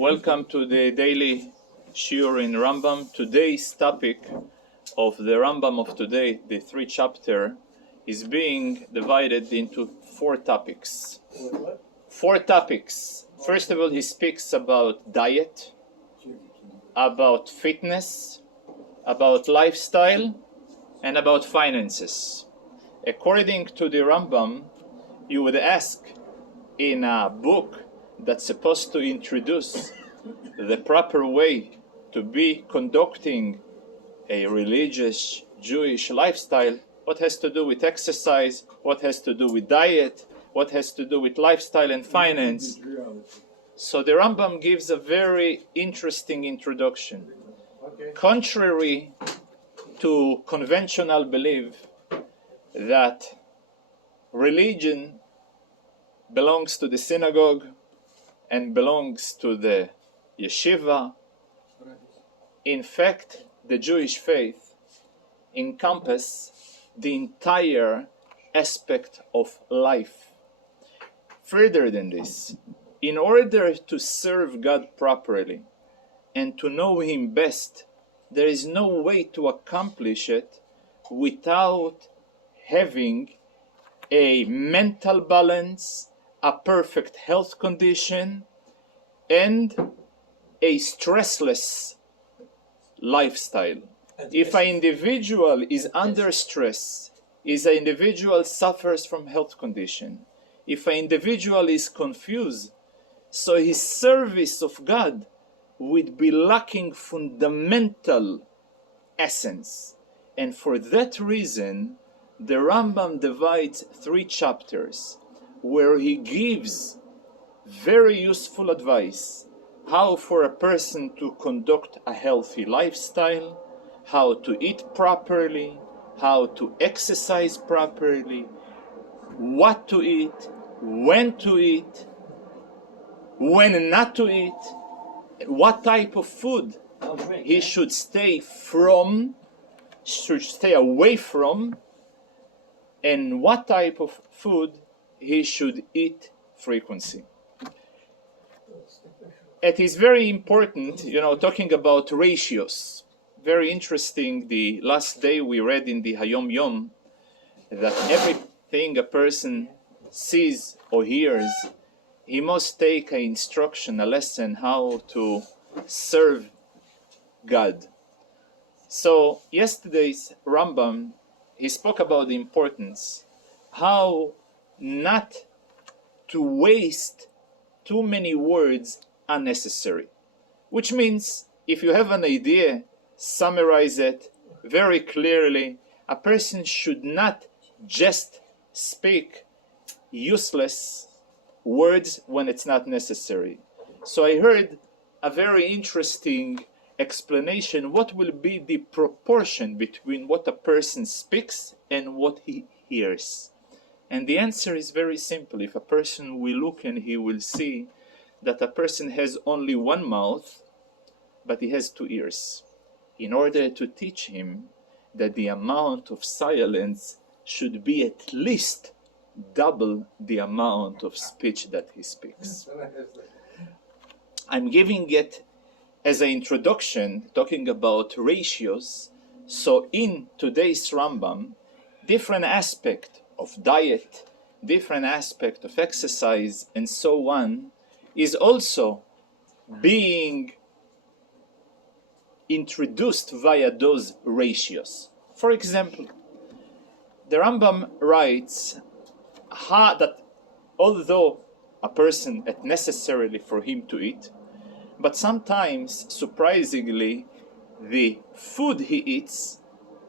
Welcome to the daily shiur in Rambam. Today's topic of the Rambam of today, the 3 chapter, is being divided into 4 topics. 4 topics. First of all, he speaks about diet, about fitness, about lifestyle, and about finances. According to the Rambam, you would ask in a book that's supposed to introduce the proper way to be conducting a religious Jewish lifestyle, what has to do with exercise, what has to do with diet, what has to do with lifestyle and finance. So the Rambam gives a very interesting introduction. Contrary to conventional belief that religion belongs to the synagogue and belongs to the yeshiva, in fact, the Jewish faith encompasses the entire aspect of life. Further than this, in order to serve God properly and to know Him best, there is no way to accomplish it without having a mental balance, a perfect health condition, and a stressless lifestyle. If an individual is under stress, if an individual suffers from health condition, if an individual is confused, so his service of God would be lacking fundamental essence. And for that reason, the Rambam divides 3 chapters where he gives very useful advice how for a person to conduct a healthy lifestyle, how to eat properly, how to exercise properly, what to eat, when not to eat, what type of food he should stay away from, and what type of food he should eat frequency. It is very important, talking about ratios. Very interesting, the last day we read in the Hayom Yom that everything a person sees or hears, he must take an instruction, a lesson how to serve God. So yesterday's Rambam, he spoke about the importance, how not to waste too many words unnecessary. Which means, if you have an idea, summarize it very clearly. A person should not just speak useless words when it's not necessary. So I heard a very interesting explanation. What will be the proportion between what a person speaks and what he hears? And the answer is very simple. If a person will look and he will see that a person has only one mouth, but he has 2 ears, in order to teach him that the amount of silence should be at least double the amount of speech that he speaks. I'm giving it as an introduction, talking about ratios. So in today's Rambam, different aspect of diet, different aspect of exercise, and so on, is also being introduced via those ratios. For example, the Rambam writes that although a person it's necessarily for him to eat, but sometimes, surprisingly, the food he eats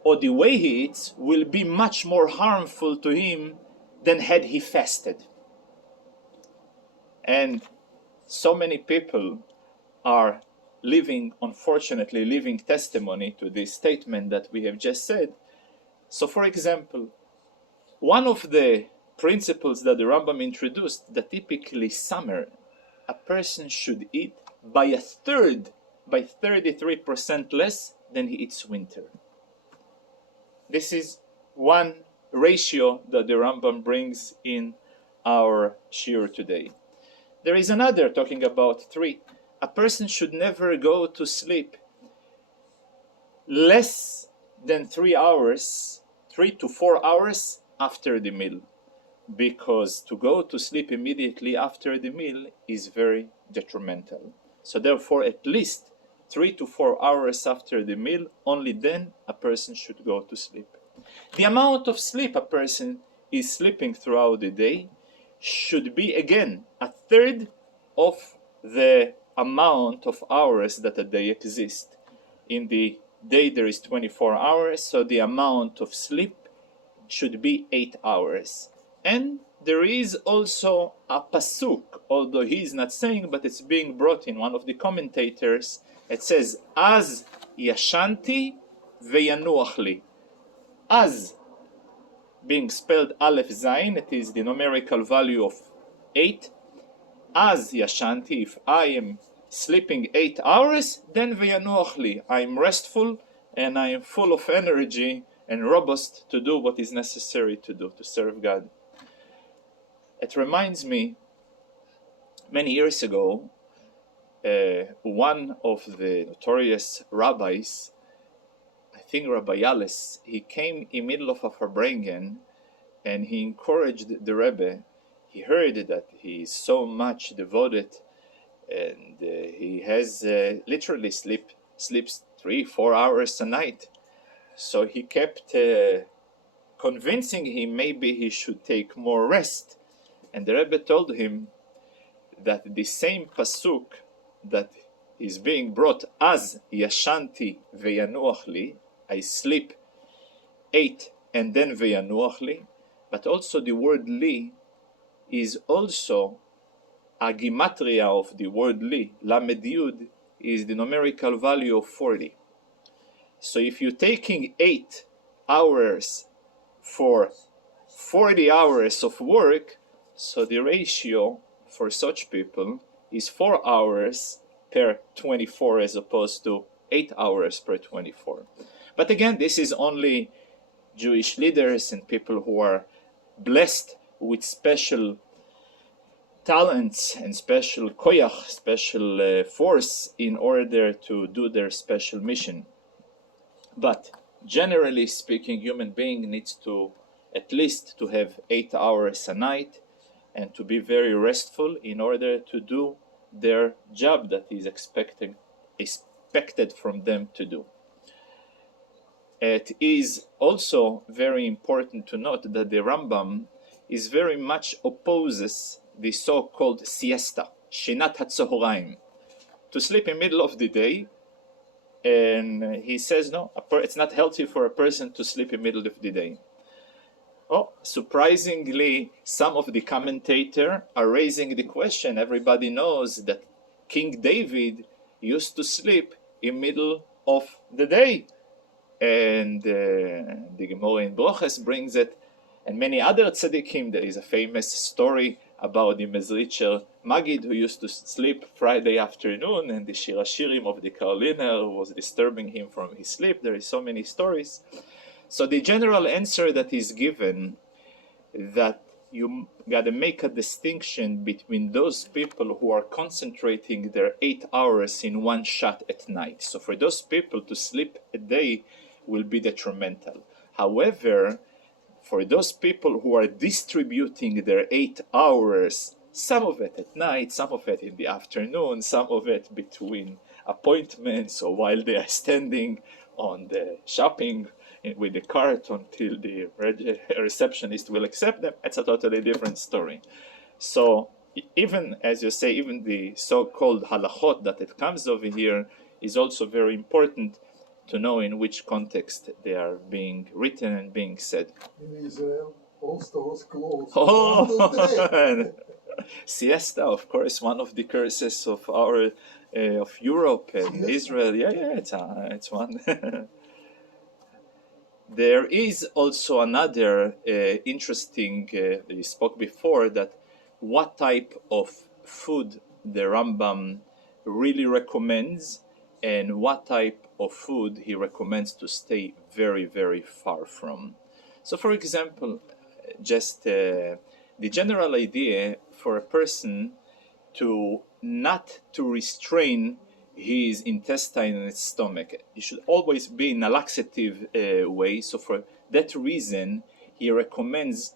or the way he eats will be much more harmful to him than had he fasted. And so many people are unfortunately living testimony to this statement that we have just said. So for example, one of the principles that the Rambam introduced, that typically summer, a person should eat by 33% less than he eats winter. This is one ratio that the Rambam brings in our shiur today. There is another talking about 3 a person should never go to sleep less than 3 hours, 3 to 4 hours after the meal, because to go to sleep immediately after the meal is very detrimental. So therefore, at least 3 to 4 hours after the meal, only then a person should go to sleep. The amount of sleep a person is sleeping throughout the day should be, again, a third of the amount of hours that a day exists. In the day there is 24 hours, so the amount of sleep should be 8 hours. And there is also a pasuk, although he is not saying, but it's being brought in one of the commentators. It says, Az yashanti veyanuach li. Az, being spelled Aleph Zayin, it is the numerical value of 8. Az yashanti, if I am sleeping 8 hours, then veyanuach li, I am restful and I am full of energy and robust to do what is necessary to do, to serve God. It reminds me, many years ago, one of the notorious rabbis, I think Rabbi Yales, he came in middle of a Farbrengen and he encouraged the Rebbe. He heard that he is so much devoted and he has literally sleeps 3-4 hours a night. So he kept convincing him maybe he should take more rest. And the Rebbe told him that the same pasuk that is being brought as yashanti veyanuach li, I sleep 8 and then veyanuach li, but also the word li is also a gematria of the word li. Lamed Yud is the numerical value of 40. So if you're taking 8 hours for 40 hours of work, so the ratio for such people is 4 hours per 24 as opposed to 8 hours per 24. But again, this is only Jewish leaders and people who are blessed with special talents and special koyach, special force in order to do their special mission. But generally speaking, human being needs to at least to have 8 hours a night and to be very restful in order to do their job that is expected from them to do. It is also very important to note that the Rambam is very much opposes the so-called siesta, shinat hatzohoraim, to sleep in the middle of the day. And he says, no, it's not healthy for a person to sleep in the middle of the day. Oh, surprisingly, some of the commentators are raising the question. Everybody knows that King David used to sleep in the middle of the day. And the Gemara in Broches brings it. And many other tzaddikim. There is a famous story about the Mezritcher Magid who used to sleep Friday afternoon, and the Shir Hashirim of the Karliner who was disturbing him from his sleep. There is so many stories. So the general answer that is given, that you got to make a distinction between those people who are concentrating their 8 hours in one shot at night. So for those people to sleep a day will be detrimental. However, for those people who are distributing their 8 hours, some of it at night, some of it in the afternoon, some of it between appointments or while they are standing on the shopping with the cart until the receptionist will accept them, it's a totally different story. So even, as you say, even the so-called halachot that it comes over here is also very important to know in which context they are being written and being said. In Israel, all stores close. Oh, siesta, of course, one of the curses of our of Europe and siesta. Israel. Yeah, it's one. There is also another interesting, we spoke before, that what type of food the Rambam really recommends and what type of food he recommends to stay very, very far from. So for example, just the general idea for a person to not to restrain his intestine and his stomach. It should always be in a laxative way. So for that reason, he recommends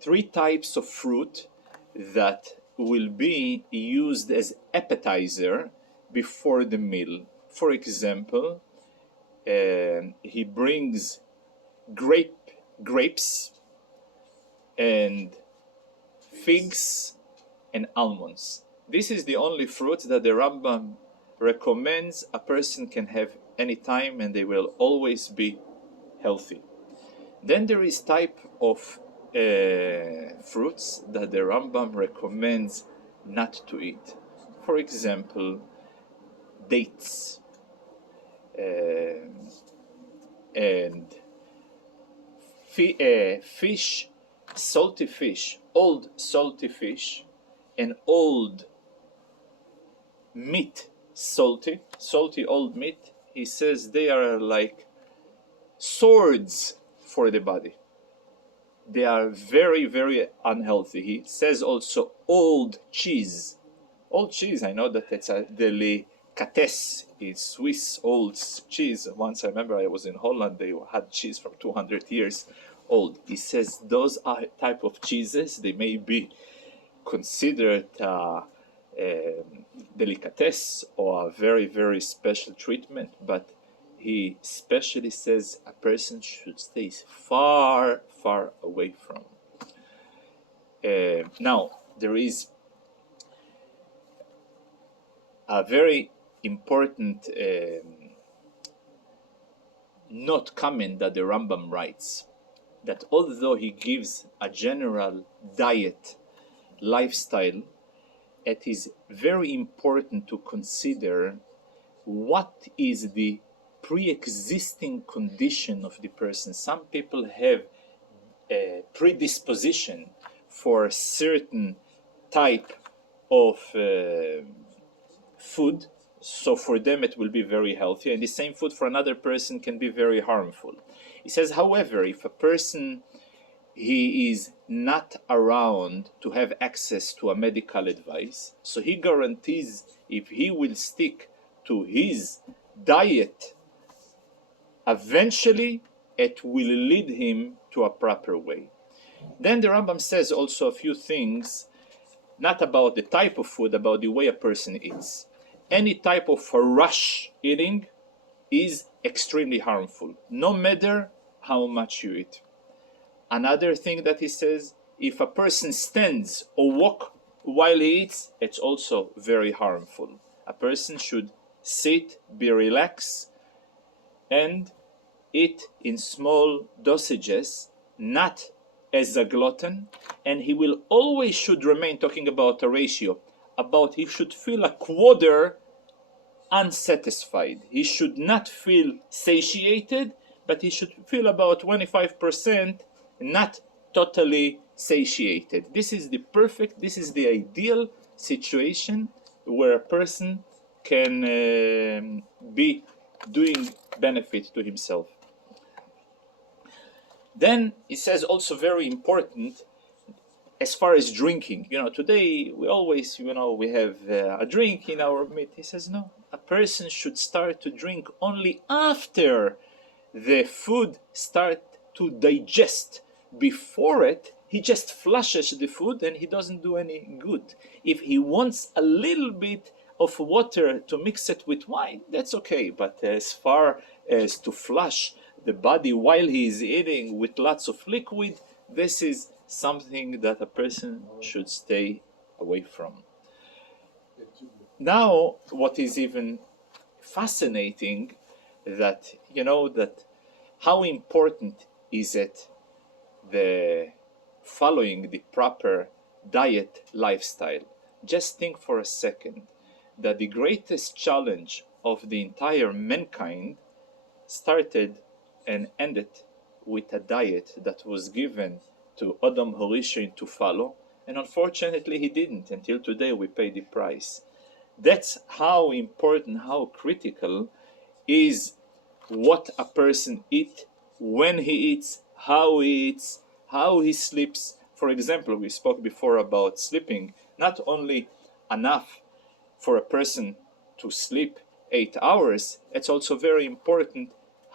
3 types of fruit that will be used as appetizer before the meal. For example, he brings grapes and figs and almonds. This is the only fruit that the Rambam recommends a person can have any time, and they will always be healthy. Then there is type of fruits that the Rambam recommends not to eat. For example, dates and fish, salty fish, old salty fish, and old meat, salty old meat. He says they are like swords for the body. They are very, very unhealthy. He says also old cheese. Old cheese, I know that it's a delicatessen. It's Swiss old cheese. Once I remember I was in Holland, they had cheese from 200 years old. He says those are type of cheeses. They may be considered delicatessen or a very, very special treatment, but he especially says a person should stay far, far away from. Now, there is a very important note comment that the Rambam writes, that although he gives a general diet lifestyle, it is very important to consider what is the pre-existing condition of the person. Some people have a predisposition for a certain type of food, so for them it will be very healthy, and the same food for another person can be very harmful. He says, however, if a person he is not around to have access to a medical advice, so he guarantees if he will stick to his diet, eventually it will lead him to a proper way. Then the Rambam says also a few things, not about the type of food, about the way a person eats. Any type of rush eating is extremely harmful, no matter how much you eat. Another thing that he says, if a person stands or walk while he eats, it's also very harmful. A person should sit, be relaxed, and eat in small dosages, not as a glutton, and he will always should remain, talking about a ratio, about he should feel a quarter unsatisfied. He should not feel satiated, but he should feel about 25% not totally satiated. This is the perfect, this is the ideal situation where a person can be doing benefit to himself. Then he says also very important as far as drinking. Today we always, we have a drink in our meat. He says no, a person should start to drink only after the food start to digest. Before it, he just flushes the food and he doesn't do any good. If he wants a little bit of water to mix it with wine, that's okay. But as far as to flush the body while he is eating with lots of liquid, this is something that a person should stay away from. Now, what is even fascinating, that that how important is it the following the proper diet lifestyle. Just think for a second that the greatest challenge of the entire mankind started and ended with a diet that was given to Adam Harishon to follow, and unfortunately he didn't. Until today we pay the price. That's how important, how critical is what a person eats, when he eats, how he sleeps. For example, we spoke before about sleeping. Not only enough for a person to sleep 8 hours, it's also very important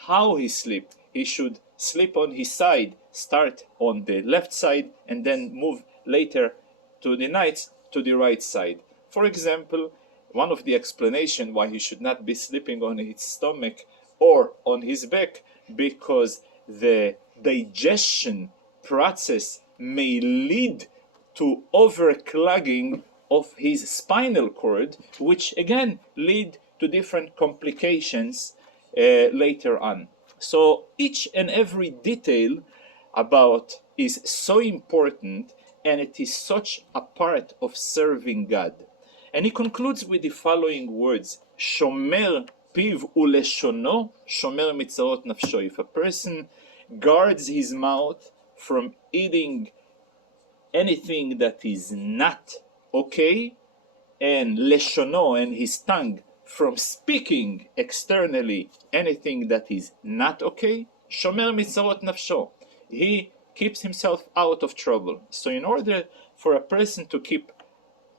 how he sleep. He should sleep on his side, start on the left side, and then move later to the nights to the right side. For example, one of the explanation why he should not be sleeping on his stomach or on his back, because the digestion process may lead to overclogging of his spinal cord, which again lead to different complications later on. So each and every detail about is so important, and it is such a part of serving God. And he concludes with the following words: Shomer piv uleshono, shomer mitzvot nafsho. If a person guards his mouth from eating anything that is not okay, and leshono, and his tongue, from speaking externally anything that is not okay, shomer mitzvot nafsho, he keeps himself out of trouble. So in order for a person to keep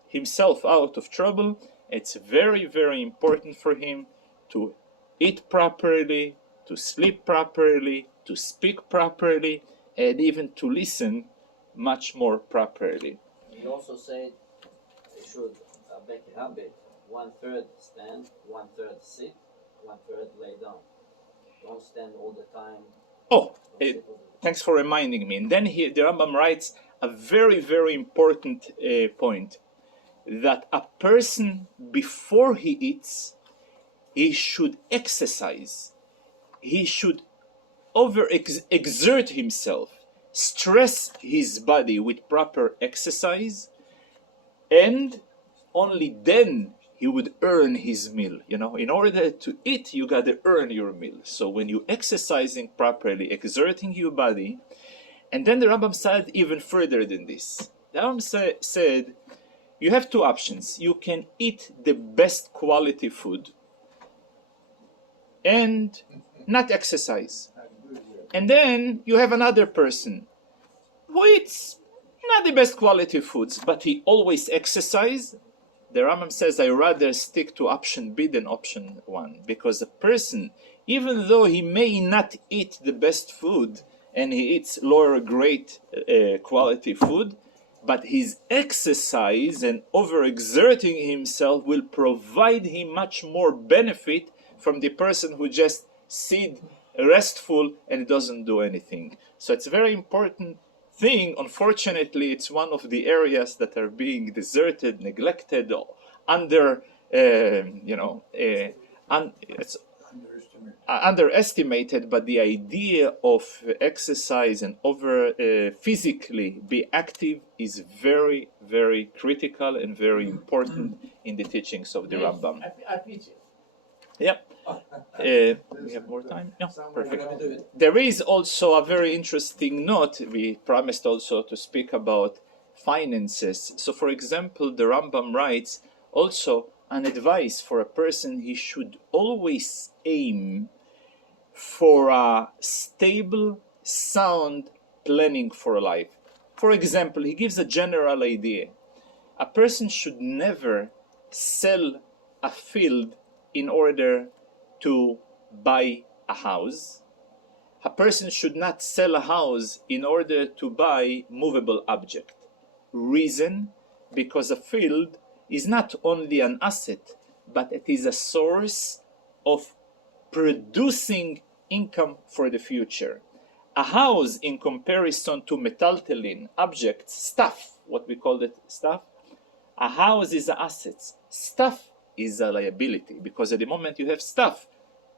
himself out of trouble, it's very, very important for him to eat properly, to sleep properly, to speak properly, and even to listen much more properly. He also said they should make a habit: 1/3 stand, 1/3 sit, 1/3 lay down. Don't stand all the time. Oh, thanks for reminding me. And then here the Rambam writes a very, very important point, that a person, before he eats, he should exercise. He should exert himself, stress his body with proper exercise, and only then he would earn his meal. You know, in order to eat, you got to earn your meal. So when you exercising properly, exerting your body, and then the Rambam said even further than this. The Rambam said, you have two options. You can eat the best quality food and not exercise. And then you have another person who eats not the best quality foods, but he always exercise. The Rambam says, I rather stick to option B than option 1, because the person, even though he may not eat the best food and he eats lower grade quality food, but his exercise and overexerting himself will provide him much more benefit from the person who just sit restful and doesn't do anything. So it's a very important thing. Unfortunately, it's one of the areas that are being deserted, neglected, underestimated. But the idea of exercise and physically be active is very, very critical and very important in the teachings of the Rambam. Yep. We have more time? Yeah, perfect. There is also a very interesting note. We promised also to speak about finances. So, for example, the Rambam writes also an advice for a person: he should always aim for a stable, sound planning for life. For example, he gives a general idea. A person should never sell a field in order to buy a house. A person should not sell a house in order to buy movable object. Reason: because a field is not only an asset, but it is a source of producing income for the future. A house, in comparison to metaltalin, objects, stuff, what we call it stuff, a house is an asset. Stuff is a liability, because at the moment you have stuff,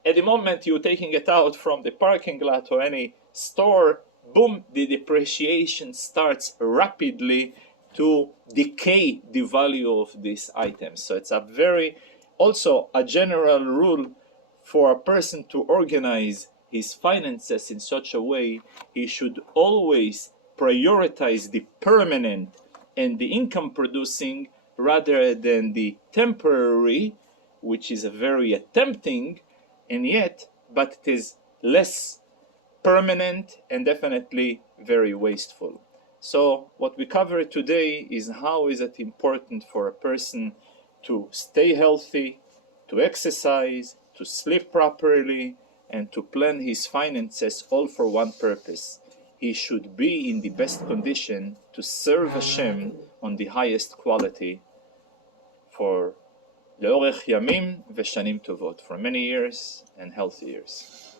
at the moment you're taking it out from the parking lot or any store, boom, the depreciation starts rapidly to decay the value of these items. So it's also a general rule for a person to organize his finances in such a way. He should always prioritize the permanent and the income producing rather than the temporary, which is a very tempting, and yet, but it is less permanent and definitely very wasteful. So what we cover today is how is it important for a person to stay healthy, to exercise, to sleep properly, and to plan his finances, all for one purpose. He should be in the best condition to serve Hashem on the highest quality for לאורך ימים ושנים טובות, for many years and healthy years.